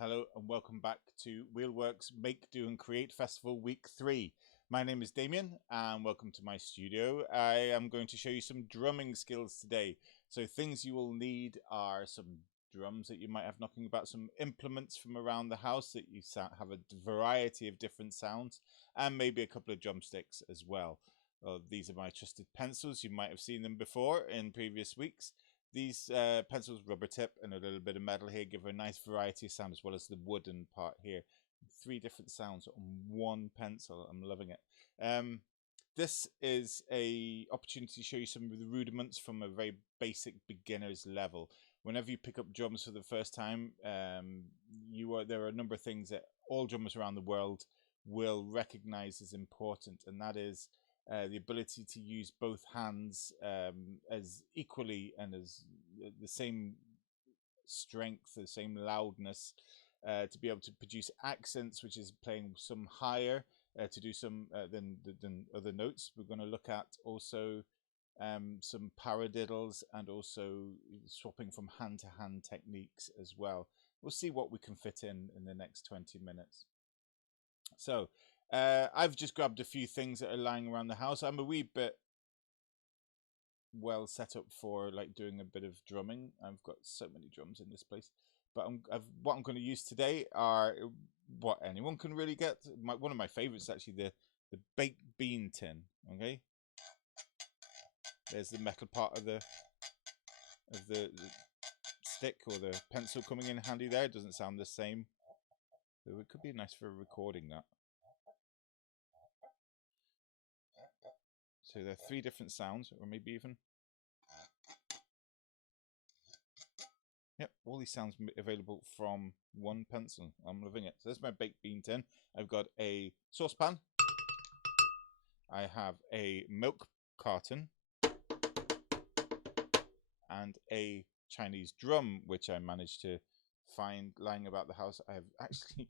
Hello and welcome back to Wheelworks Make, Do and Create Festival Week 3. My name is Damien and welcome to my studio. I am going to show you some drumming skills today. So things you will need are some drums that you might have knocking about, some implements from around the house that you have a variety of different sounds, and maybe a couple of drumsticks as well. These are my trusted pencils. You might have seen them before in previous weeks. These pencils, rubber tip and a little bit of metal here, give a nice variety of sound, as well as the wooden part here. 3 different sounds on one pencil. I'm loving it. This is a opportunity to show you some of the rudiments from a very basic beginner's level. Whenever you pick up drums for the first time, there are a number of things that all drummers around the world will recognize as important, and that is the ability to use both hands as equally and as the same strength, the same loudness, to be able to produce accents, which is playing some higher to do some than other notes. We're going to look at also some paradiddles and also swapping from hand to hand techniques as well. We'll see what we can fit in the next 20 minutes. So I've just grabbed a few things that are lying around the house. I'm a wee bit well set up for like doing a bit of drumming. I've got so many drums in this place, but what I'm going to use today are what anyone can really get. One of my favorites actually, the baked bean tin. Okay, there's the metal part of the stick or the pencil coming in handy there. It doesn't sound the same, so it could be nice for recording that. So there are 3 different sounds, or maybe even... Yep, all these sounds available from one pencil. I'm loving it. So there's my baked bean tin. I've got a saucepan. I have a milk carton. And a Chinese drum, which I managed to find lying about the house. I have actually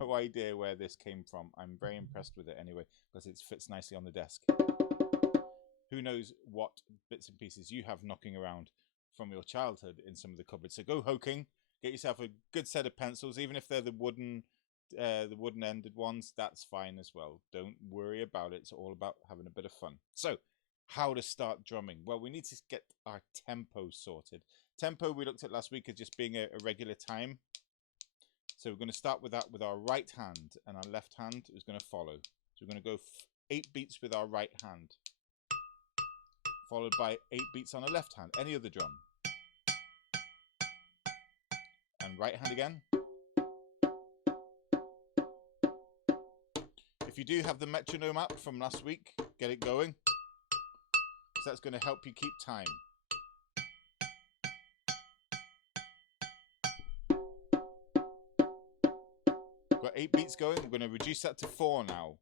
no idea where this came from. I'm very impressed with it anyway, because it fits nicely on the desk. Who knows what bits and pieces you have knocking around from your childhood in some of the cupboards. So go hoking, get yourself a good set of pencils, even if they're the wooden ended ones, that's fine as well. Don't worry about it. It's all about having a bit of fun. So how to start drumming? Well, we need to get our tempo sorted. Tempo we looked at last week as just being a regular time. So we're going to start with that with our right hand, and our left hand is going to follow. So we're going to go 8 beats with our right hand, followed by 8 beats on a left hand, any other drum. And right hand again. If you do have the metronome app from last week, get it going, because that's going to help you keep time. Got 8 beats going, we're going to reduce that to 4 now.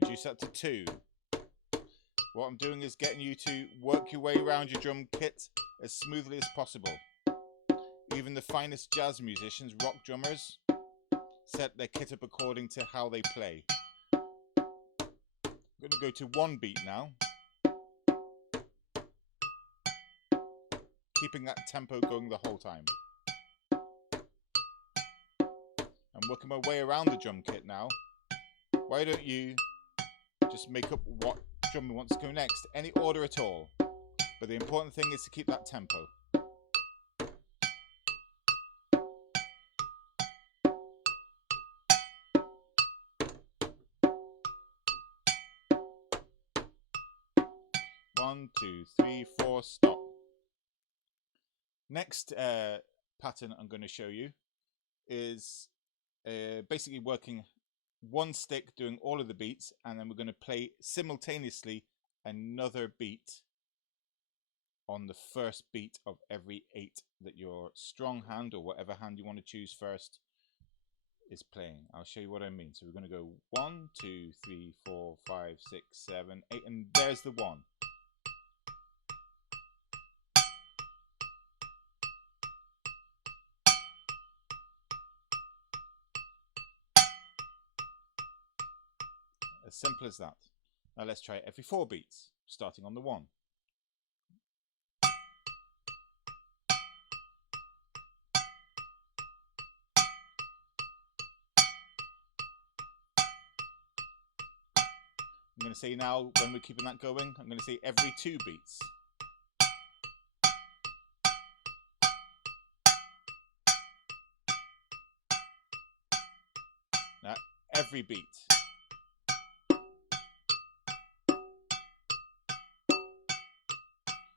Reduce that to 2. What I'm doing is getting you to work your way around your drum kit as smoothly as possible. Even the finest jazz musicians, rock drummers, set their kit up according to how they play. I'm going to go to 1 beat now, keeping that tempo going the whole time. I'm working my way around the drum kit now. Why don't you just make up what drum wants to go next, any order at all, but the important thing is to keep that tempo. One, 2, 3, 4, stop. Next pattern I'm going to show you is basically working 1 stick doing all of the beats, and then we're going to play simultaneously another beat on the first beat of every 8 that your strong hand, or whatever hand you want to choose first, is playing. I'll show you what I mean. So we're going to go 1, 2, 3, 4, 5, 6, 7, 8, and there's the 1. As simple as that. Now let's try it every 4 beats, starting on the 1. I'm going to say now, when we're keeping that going, I'm going to say every 2 beats. Now, every beat.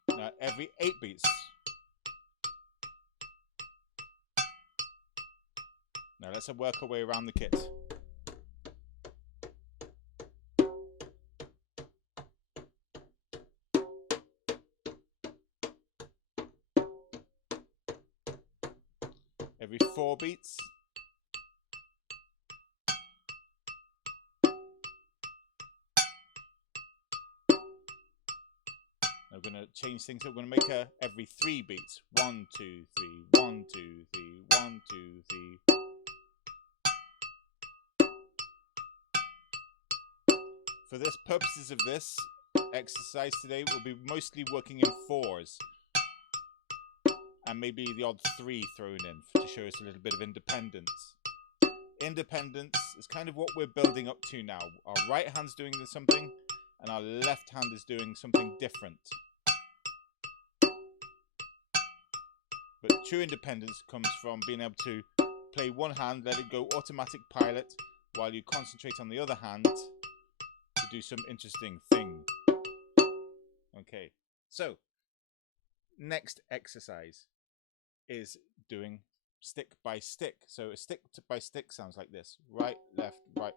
Now, every 8 beats. Now, let's work our way around the kit. Every 4 beats. Now we're going to change things. We're going to make every 3 beats. 1, 2, 3, 1, 2, 3, 1, 2, 3. For this purposes of this exercise today, we'll be mostly working in 4s. And maybe the odd 3 thrown in to show us a little bit of independence. Independence is kind of what we're building up to now. Our right hand's doing something and our left hand is doing something different. But true independence comes from being able to play one hand, let it go automatic pilot, while you concentrate on the other hand to do some interesting thing. Okay, so next exercise is doing stick by stick. So a stick by stick sounds like this: right, left, right.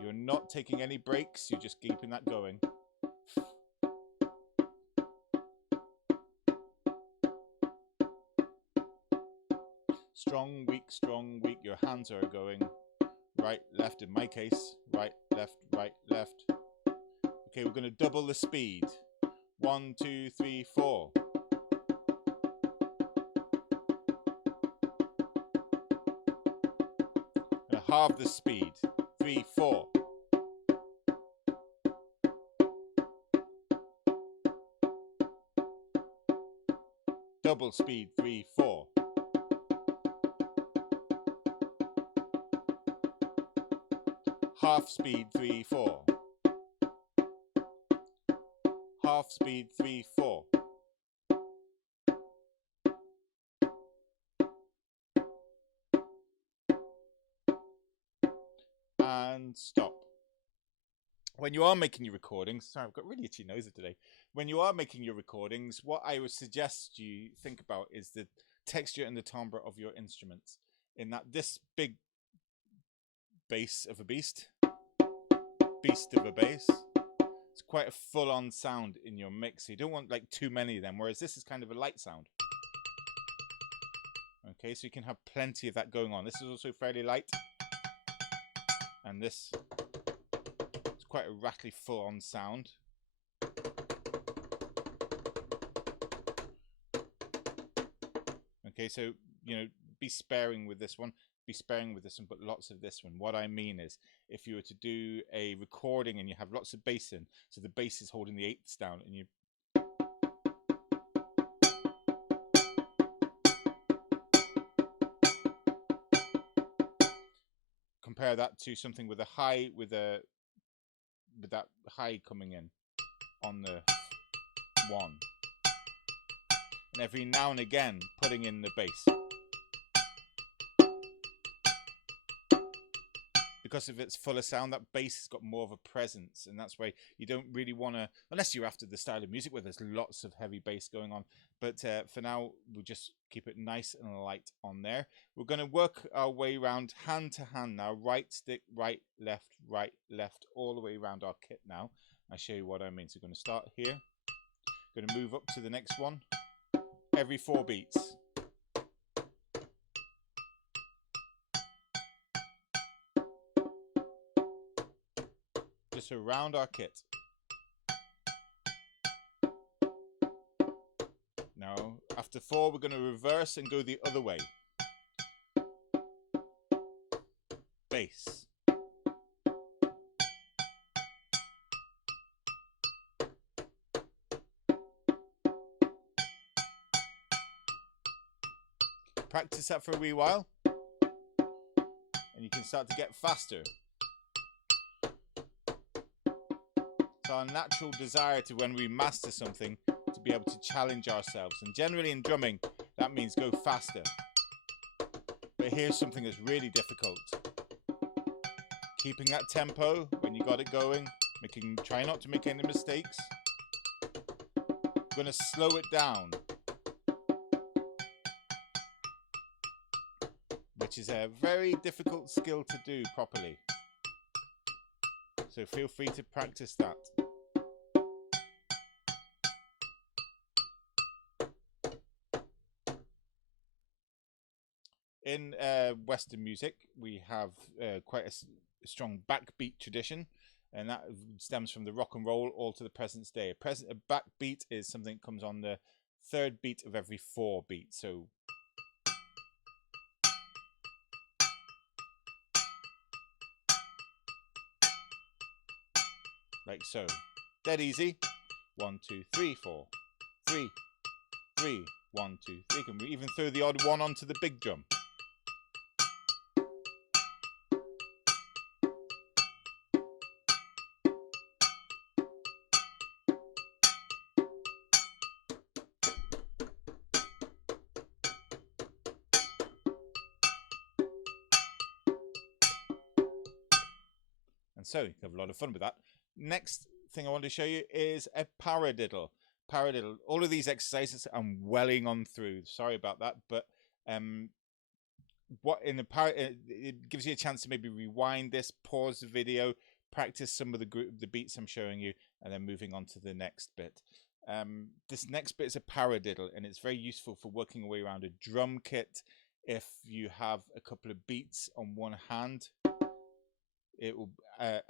You're not taking any breaks, you're just keeping that going. Strong, weak, your hands are going right, left in my case, right, left, left. Okay, we're going to double the speed. 1, 2, 3, 4. Halve the speed. 3, 4. Double speed. 3, 4. Half speed. 3, 4. Half speed. 3, 4. And stop. When you are making your recordings, sorry, I've got really itchy nose today. When you are making your recordings, what I would suggest you think about is the texture and the timbre of your instruments. In that this big bass of a beast of a bass, it's quite a full-on sound in your mix. You don't want like too many of them, whereas this is kind of a light sound. Okay, so you can have plenty of that going on. This is also fairly light. And this is quite a rattly, full-on sound. Okay, so, you know, be sparing with this one. Be sparing with this one, but lots of this one. What I mean is, if you were to do a recording and you have lots of bass in, so the bass is holding the eighths down, and you compare that to something with a high, with that high coming in on the 1, and every now and again putting in the bass. Because if it's fuller sound, that bass has got more of a presence, and that's why you don't really want to, unless you're after the style of music where there's lots of heavy bass going on. But for now, we'll just keep it nice and light on there. We're going to work our way around hand to hand now. Right stick, right, left, all the way around our kit now. I'll show you what I mean. So we're going to start here. Going to move up to the next one. Every 4 beats. Just around our kit. Now, after 4, we're going to reverse and go the other way. Bass. practice that for a wee while, and you can start to get faster. It's our natural desire to, when we master something, to be able to challenge ourselves. And generally in drumming, that means go faster. But here's something that's really difficult. Keeping that tempo when you got it going, try not to make any mistakes. I'm going to slow it down, which is a very difficult skill to do properly. So feel free to practice that. In Western music, we have quite a strong backbeat tradition, and that stems from the rock and roll all to the present day. A backbeat is something that comes on the third beat of every 4 beats. So like so. Dead easy. 1, 2, 3, 4. 3, 3. 1, 2, 3. Can we even throw the odd one onto the big drum? And so you can have a lot of fun with that. Next thing I want to show you is a paradiddle. Paradiddle. All of these exercises I'm welling on through. Sorry about that, but it gives you a chance to maybe rewind this, pause the video, practice some of the beats I'm showing you, and then moving on to the next bit. This next bit is a paradiddle, and it's very useful for working your way around a drum kit. If you have a couple of beats on one hand, it will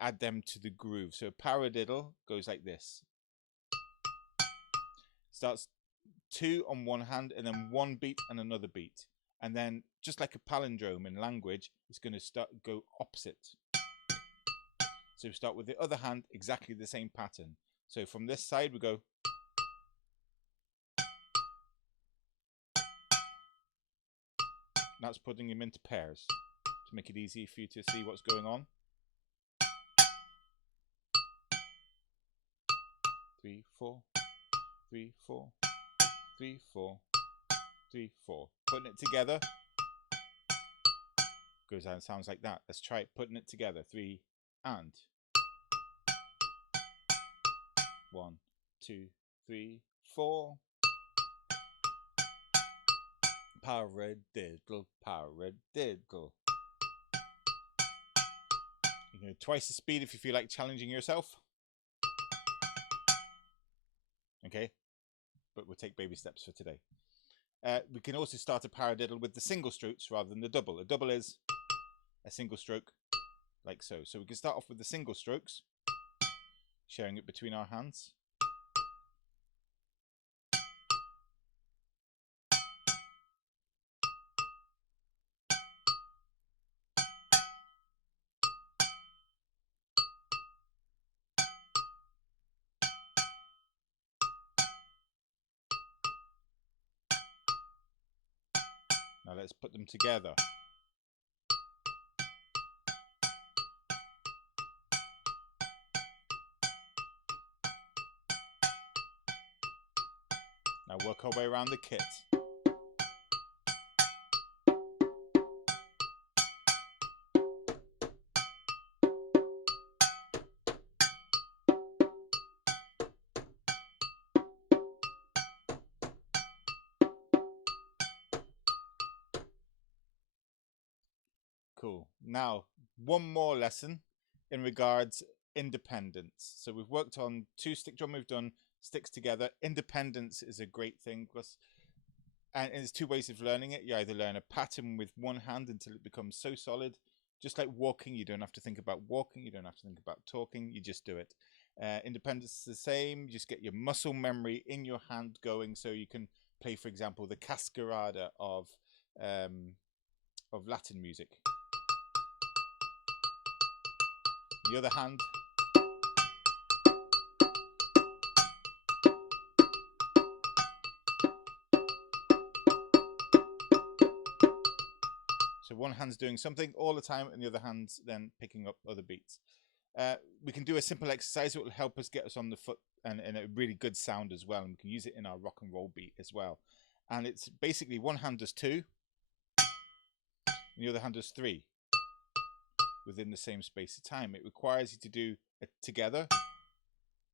add them to the groove. So a paradiddle goes like this. Starts 2 on one hand and then 1 beat and another beat. And then just like a palindrome in language, it's going to go opposite. So we start with the other hand, exactly the same pattern. So from this side we go. That's putting them into pairs to make it easy for you to see what's going on. 3, 4, 3, 4, 3, 4, 3, 4. Putting it together goes out and sounds like that. Let's try it putting it together. 3 and 1, 2, 3, 4. Paradiddle, paradiddle. You can go twice the speed if you feel like challenging yourself. Okay, but we'll take baby steps for today. We can also start a paradiddle with the single strokes rather than the double. A double is a single stroke like so. So we can start off with the single strokes, sharing it between our hands. Now let's put them together. Now work our way around the kit. Cool. Now, one more lesson in regards independence. So we've worked on 2 stick drum, we've done sticks together. Independence is a great thing, and there's 2 ways of learning it. You either learn a pattern with one hand until it becomes so solid, just like walking. You don't have to think about walking, you don't have to think about talking, you just do it. Independence is the same. You just get your muscle memory in your hand going, so you can play, for example, the cascarada of Latin music. The other hand, So one hand's doing something all the time and the other hand's then picking up other beats. We can do a simple exercise that will help us get us on the foot and a really good sound as well. And we can use it in our rock and roll beat as well. And it's basically one hand does 2 and the other hand does 3 within the same space of time. It requires you to do it together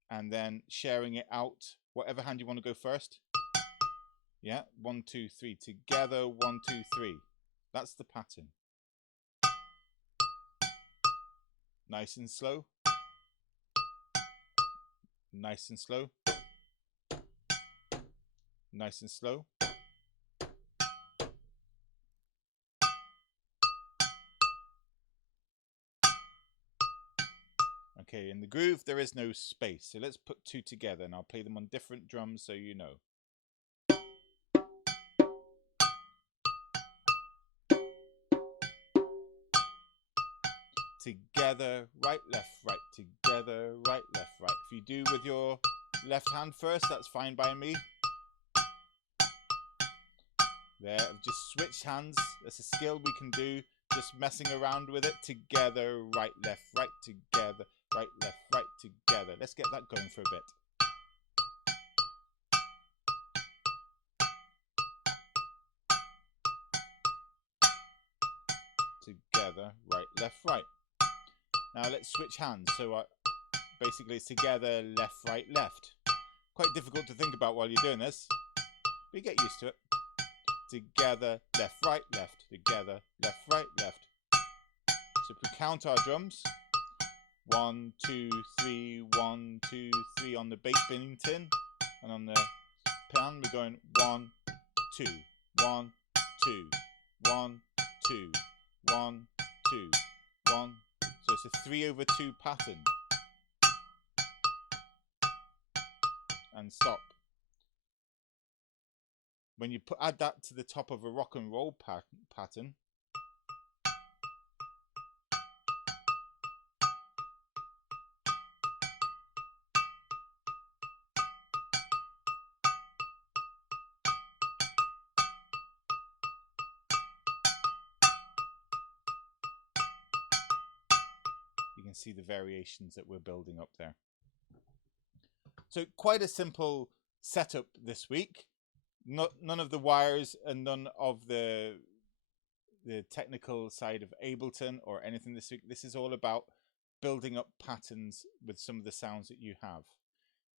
and then sharing it out, whatever hand you want to go first. Yeah, 1, 2, 3 together, 1, 2, 3. That's the pattern. Nice and slow. Nice and slow. Nice and slow. Okay, in the groove there is no space, so let's put 2 together and I'll play them on different drums so you know. Together, right, left, right, together, right, left, right. If you do with your left hand first, that's fine by me. There, I've just switched hands. That's a skill we can do, just messing around with it. Together, right, together, right, together. Let's get that going for a bit. Together, right, right. Now let's switch hands. So basically it's together, left. Quite difficult to think about while you're doing this, but you get used to it. Together, left, together, left. So if we count our drums, 1, 2, 3, 1, 2, 3 on the Backbeat, and on the pan we're going 1, 2, 1, 2, 1, 2, 1, 2, 1. So it's a 3/2 pattern. And stop. When you add that to the top of a rock and roll pattern, you can see the variations that we're building up there. So quite a simple setup this week. None of the wires and none of the technical side of Ableton or anything this week. This is all about building up patterns with some of the sounds that you have.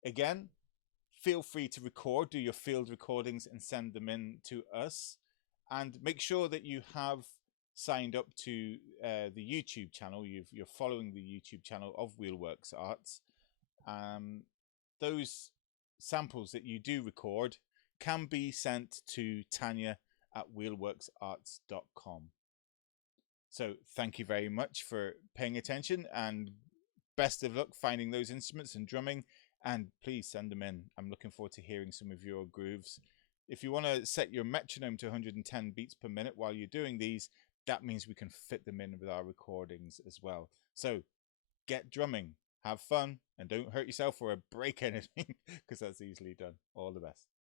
Again, feel free to record, do your field recordings and send them in to us. And make sure that you have signed up to the YouTube channel. You're following the YouTube channel of Wheelworks Arts. Those samples that you do record can be sent to Tanya@wheelworksarts.com. So thank you very much for paying attention and best of luck finding those instruments and drumming, and please send them in. I'm looking forward to hearing some of your grooves. If you want to set your metronome to 110 beats per minute while you're doing these, that means we can fit them in with our recordings as well. So get drumming, have fun, and don't hurt yourself or break anything because that's easily done. All the best.